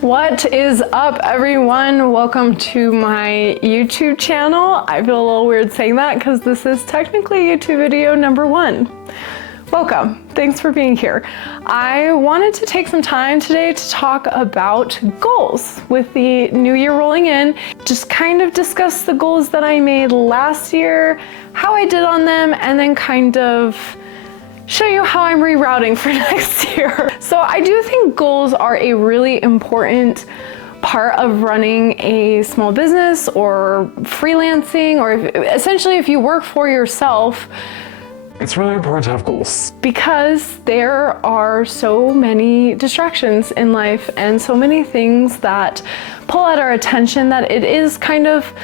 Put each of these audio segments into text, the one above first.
What is up, everyone? Welcome to my YouTube channel. I feel a little weird saying that because this is technically YouTube video number 1. Welcome. Thanks for being here. I wanted to take some time today to talk about goals with the new year rolling in. Just kind of discuss the goals that I made last year, how I did on them, and then kind of show you how I'm rerouting for next year. So I do think goals are a really important part of running a small business or freelancing, or essentially if you work for yourself. It's really important to have goals. Because there are so many distractions in life and so many things that pull at our attention that it is kind of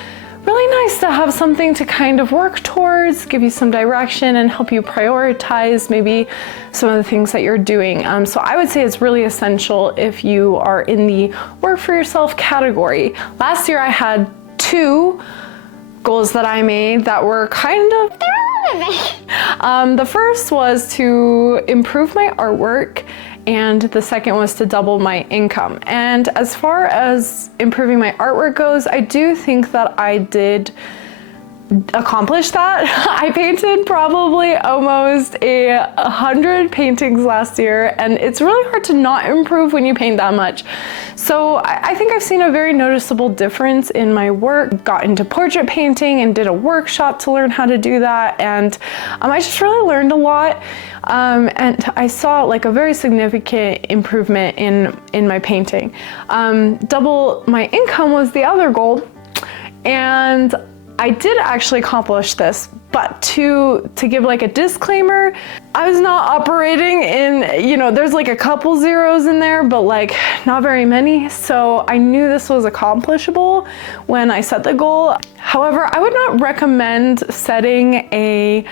really nice to have something to kind of work towards, give you some direction and help you prioritize maybe some of the things that you're doing. So I would say it's really essential if you are in the work for yourself category. Last year I had 2 goals that I made that were kind of the first was to improve my artwork, and the second was to double my income. And as far as improving my artwork goes, I do think that I did accomplish that. I painted probably almost 100 paintings last year, and it's really hard to not improve when you paint that much. So I think I've seen a very noticeable difference in my work. Got into portrait painting and did a workshop to learn how to do that, and I just really learned a lot. And I saw like a very significant improvement in my painting. Double my income was the other goal, and I did actually accomplish this, but to give like a disclaimer, I was not operating in, there's like a couple zeros in there, but like not very many. So I knew this was accomplishable when I set the goal. However, I would not recommend setting a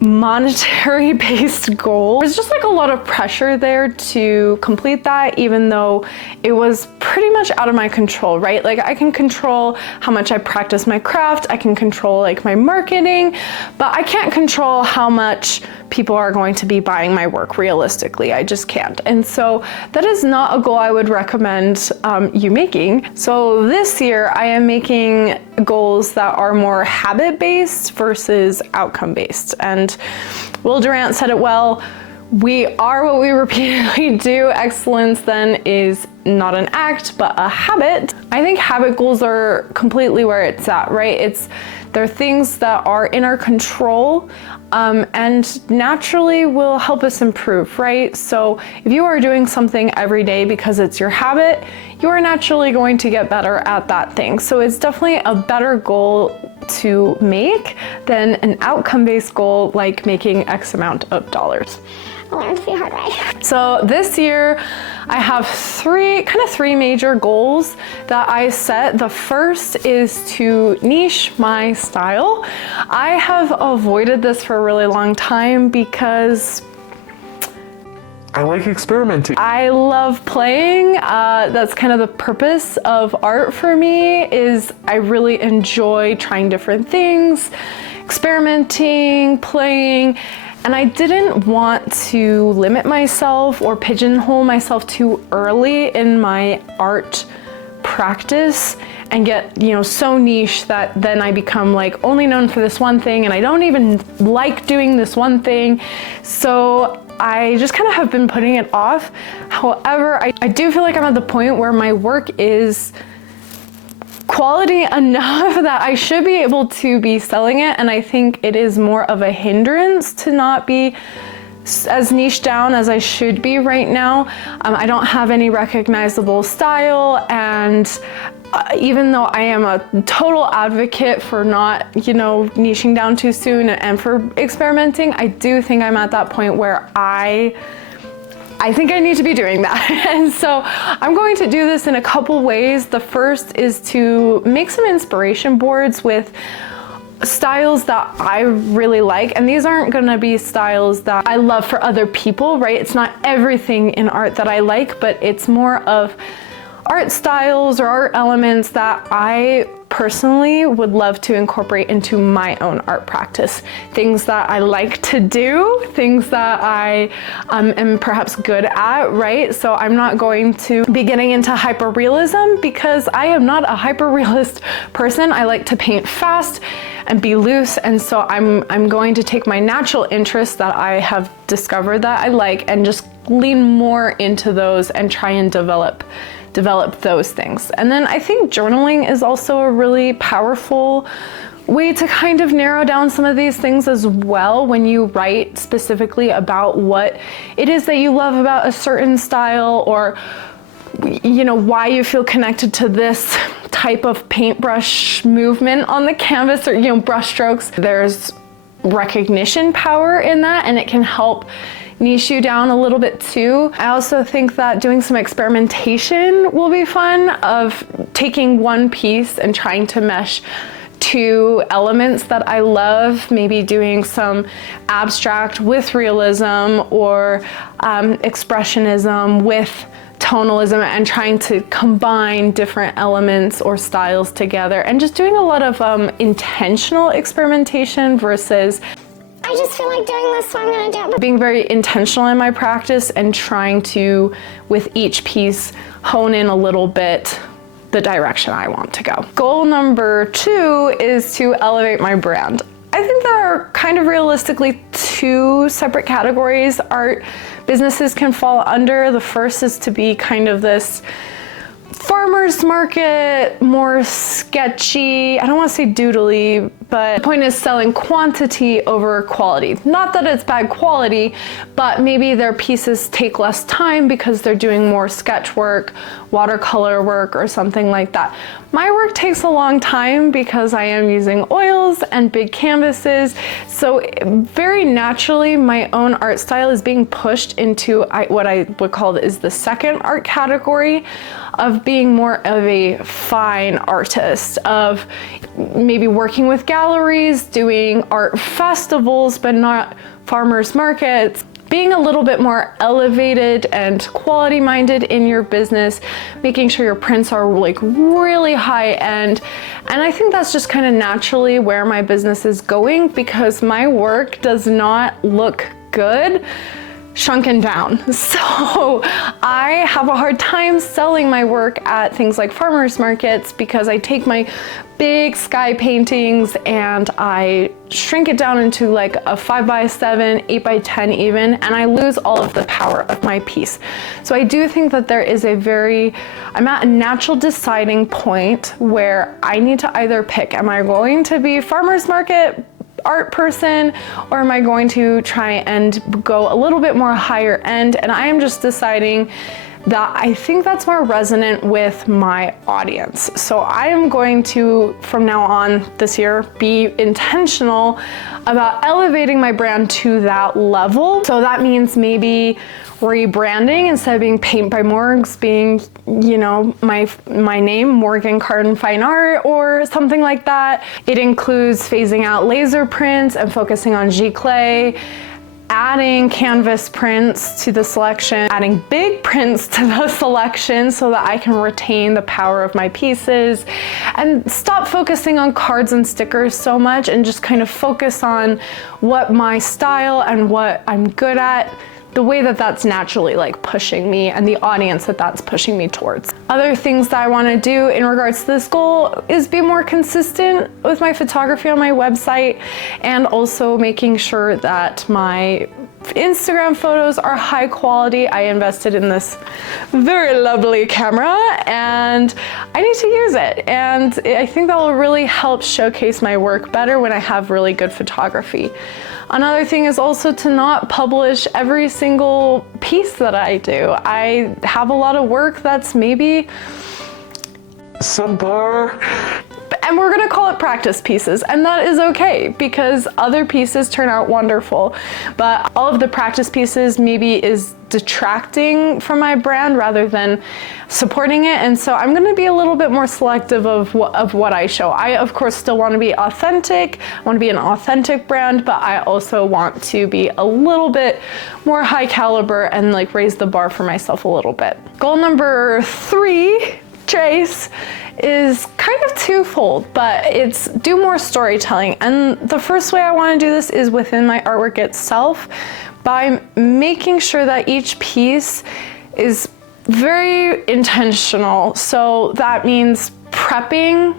monetary based goal. There's just like a lot of pressure there to complete that, even though it was pretty much out of my control, right? Like I can control how much I practice my craft, I can control like my marketing, but I can't control how much people are going to be buying my work realistically. I just can't. And so that is not a goal I would recommend you making. So this year I am making goals that are more habit-based versus outcome-based. And Will Durant said it well, we are what we repeatedly do. Excellence then is not an act, but a habit. I think habit goals are completely where it's at, right? They're things that are in our control and naturally will help us improve, right? So if you are doing something every day because it's your habit, you are naturally going to get better at that thing. So it's definitely a better goal to make than an outcome-based goal like making X amount of dollars. I learned the hard way. So this year I have three major goals that I set. The first is to niche my style. I have avoided this for a really long time because I like experimenting. I love playing. That's kind of the purpose of art for me, is I really enjoy trying different things, experimenting, playing. And I didn't want to limit myself or pigeonhole myself too early in my art practice and get, so niche that then I become like only known for this one thing and I don't even like doing this one thing. So I just kind of have been putting it off. However, I do feel like I'm at the point where my work is quality enough that I should be able to be selling it, and I think it is more of a hindrance to not be as niche down as I should be right now. I don't have any recognizable style, and even though I am a total advocate for not, niching down too soon and for experimenting, I do think I'm at that point where I think I need to be doing that. And so I'm going to do this in a couple ways. The first is to make some inspiration boards with styles that I really like. And these aren't gonna be styles that I love for other people, right? It's not everything in art that I like, but it's more of art styles or art elements that I personally would love to incorporate into my own art practice. Things that I like to do, things that I am perhaps good at, right? So I'm not going to be getting into hyperrealism because I am not a hyperrealist person. I like to paint fast and be loose, and so I'm going to take my natural interests that I have discovered that I like and just lean more into those and try and develop those things. And then I think journaling is also a really powerful way to kind of narrow down some of these things as well. When you write specifically about what it is that you love about a certain style, or you know, why you feel connected to this type of paintbrush movement on the canvas, or, you know, brush strokes. There's recognition power in that, and it can help niche you down a little bit too. I also think that doing some experimentation will be fun, of taking one piece and trying to mesh two elements that I love, maybe doing some abstract with realism, or expressionism with tonalism, and trying to combine different elements or styles together, and just doing a lot of intentional experimentation versus I just feel like doing this, so I'm gonna do it. being very intentional in my practice and trying to, with each piece, hone in a little bit the direction I want to go. Goal number 2 is to elevate my brand. I think there are kind of realistically 2 separate categories art businesses can fall under. The first is to be kind of this farmer's market, more sketchy, I don't want to say doodly, but the point is selling quantity over quality. Not that it's bad quality, but maybe their pieces take less time because they're doing more sketch work, watercolor work, or something like that. My work takes a long time because I am using oils and big canvases, so very naturally my own art style is being pushed into what I would call is the second art category, of being more of a fine artist, of maybe working with galleries, doing art festivals, but not farmers markets, being a little bit more elevated and quality minded in your business, making sure your prints are like really high end. And I think that's just kind of naturally where my business is going, because my work does not look good shrunken down. So I have a hard time selling my work at things like farmers markets, because I take my big sky paintings and I shrink it down into like a 5x7, 8x10 even, and I lose all of the power of my piece. So I do think that there is I'm at a natural deciding point where I need to either pick, am I going to be farmers market art person, or am I going to try and go a little bit more higher end? And I am just deciding that I think that's more resonant with my audience. So I am going to, from now on this year, be intentional about elevating my brand to that level. So that means maybe rebranding, instead of being Paint by Morgs, being, you know, my name, Morgan Cardin Fine Art, or something like that. It includes phasing out laser prints and focusing on giclée, adding canvas prints to the selection, adding big prints to the selection so that I can retain the power of my pieces, and stop focusing on cards and stickers so much and just kind of focus on what my style and what I'm good at, the way that that's naturally like pushing me, and the audience that that's pushing me towards. Other things that I want to do in regards to this goal is be more consistent with my photography on my website, and also making sure that my Instagram photos are high quality. I invested in this very lovely camera and I need to use it, and I think that will really help showcase my work better when I have really good photography. Another thing is also to not publish every single piece that I do. I have a lot of work that's maybe subpar. And we're gonna call it practice pieces, and that is okay because other pieces turn out wonderful. But all of the practice pieces maybe is detracting from my brand rather than supporting it, and so I'm gonna be a little bit more selective of what I show. I of course still want to be authentic, I want to be an authentic brand, but I also want to be a little bit more high caliber and like raise the bar for myself a little bit. Goal number 3, Trace is kind of twofold, but it's do more storytelling. And the first way I want to do this is within my artwork itself, by making sure that each piece is very intentional. So that means prepping,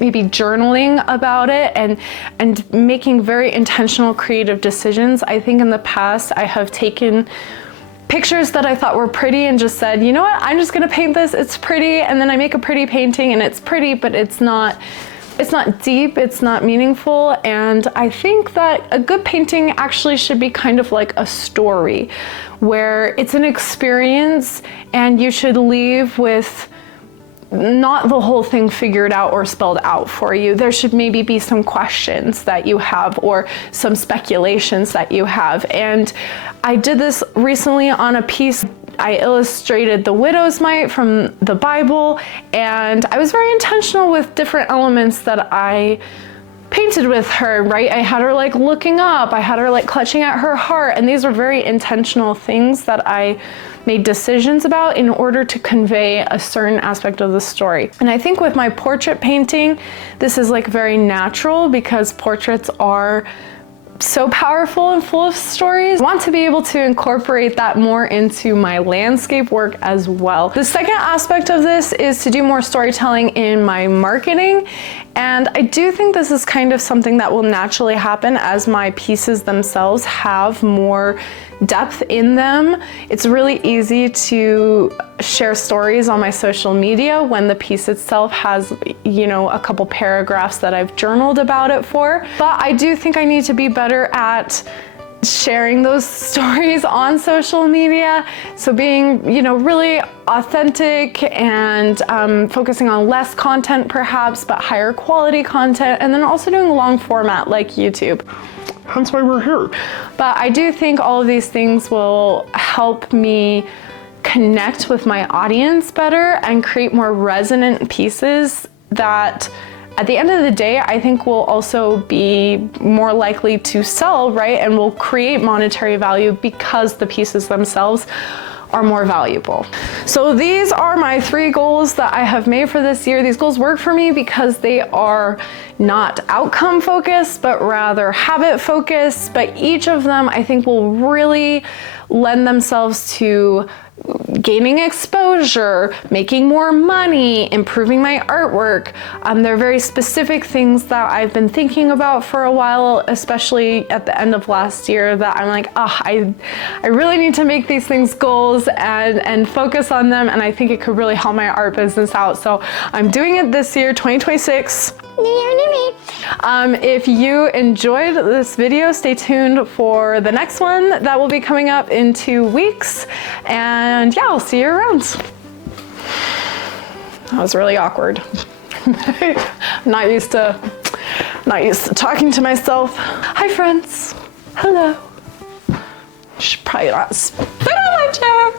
maybe journaling about it, and making very intentional creative decisions. I think in the past I have taken pictures that I thought were pretty and just said, you know what, I'm just gonna paint this, it's pretty, and then I make a pretty painting and it's pretty, but it's not deep, it's not meaningful. And I think that a good painting actually should be kind of like a story, where it's an experience and you should leave with not the whole thing figured out or spelled out for you. There should maybe be some questions that you have or some speculations that you have. And I did this recently on a piece. I illustrated the widow's mite from the Bible, and I was very intentional with different elements that I painted with her, right? I had her like looking up, I had her like clutching at her heart, and these were very intentional things that I made decisions about in order to convey a certain aspect of the story. And I think with my portrait painting, this is like very natural because portraits are so powerful and full of stories. I want to be able to incorporate that more into my landscape work as well. The second aspect of this is to do more storytelling in my marketing. And I do think this is kind of something that will naturally happen as my pieces themselves have more depth in them. It's really easy to share stories on my social media when the piece itself has, you know, a couple paragraphs that I've journaled about it for. But I do think I need to be better at sharing those stories on social media. So being, you know, really authentic and focusing on less content perhaps, but higher quality content, and then also doing long format like YouTube. Hence why we're here. But I do think all of these things will help me connect with my audience better and create more resonant pieces that at the end of the day, I think will also be more likely to sell, right? And will create monetary value because the pieces themselves are more valuable. So these are my 3 goals that I have made for this year. These goals work for me because they are not outcome focused, but rather habit focused. But each of them I think will really lend themselves to gaining exposure, making more money, improving my artwork. They're very specific things that I've been thinking about for a while, especially at the end of last year, that I'm like, I really need to make these things goals and focus on them, and I think it could really help my art business out. So I'm doing it this year, 2026. New year, new me. If you enjoyed this video, stay tuned for the next one that will be coming up in 2 weeks. And yeah, I'll see you around. That was really awkward. I'm not used to talking to myself. Hi friends. Hello. Should probably not spit on my chair.